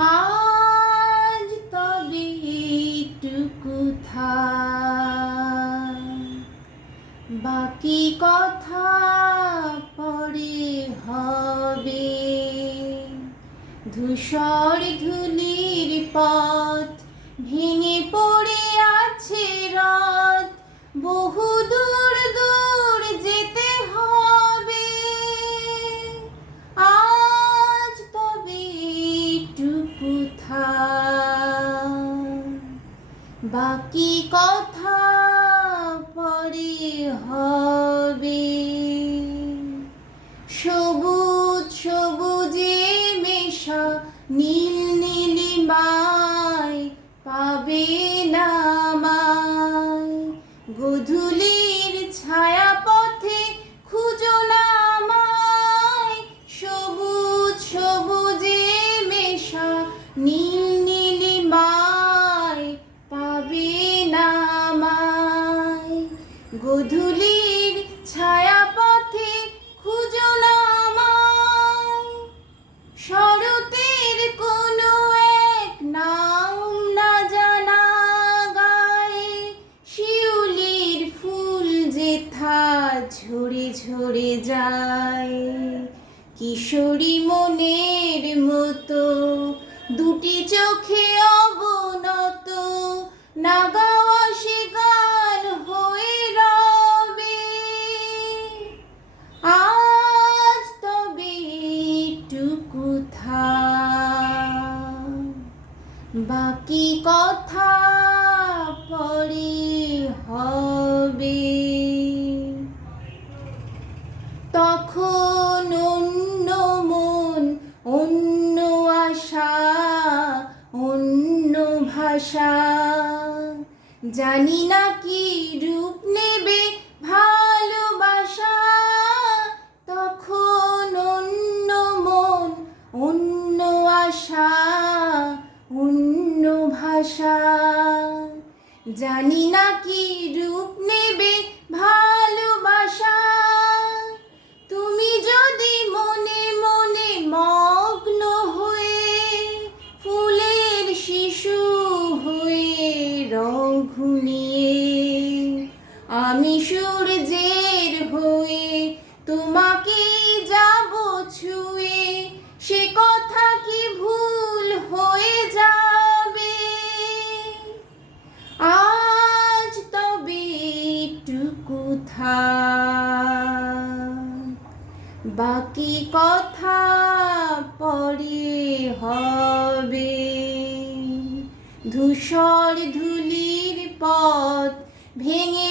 আজ তবে এইটুকু থাক, বাকি কথা পরে হবে। ধূসর ধূলির পথ ভেঙে পড়ে আছে রথ, বহু দূর দূর যেতে হবে। আজ তবে এইটুকু থাক, বাকি কথা পরে হবে। সবুজ সবুজে মেশা নীল নীলিমায় পাবে না আমায়। গোধূলির ছায়া পথে খুঁজো না আমায়। সবুজ সবুজে মেশা নীল নীলিমায় পাবে না আমায়। গোধূলির ছায়া পথে খুঁজো না আমায়। শরতের কোনো এক নাম না জানা গায়ে, শিউলির ফুল যেথা ঝরে ঝরে যায়। কিশোরী মনের মতো দুটি চোখে অবনত, না গাওয়া সে গান হয়ে রবে। আজ তবে এইটুকু থাক, বাকি কথা পরে হবে। তখন অন্য মন, অন্য আশা, অন্য ভাষা, জানি না কি রূপ নেবে ভালোবাসা। তখন অন্য মন, অন্য আশা, অন্য ভাষা, জানি না কি রূপ নেবে ভালোবাসা। তুমি যদি মনে মনে মগ্ন হয়ে ফুলের শিশু হয়ে রং ঘুমিয়ে, আমি সূর্যের হয়ে তোমাকে যাব ছুঁয়ে, সে কথা কি ভুল হয়ে যাবে? আজ তবে এইটুকু থাক, বাকি কথা পরে হবে। ধূসর ধূলির পথ ভেঙে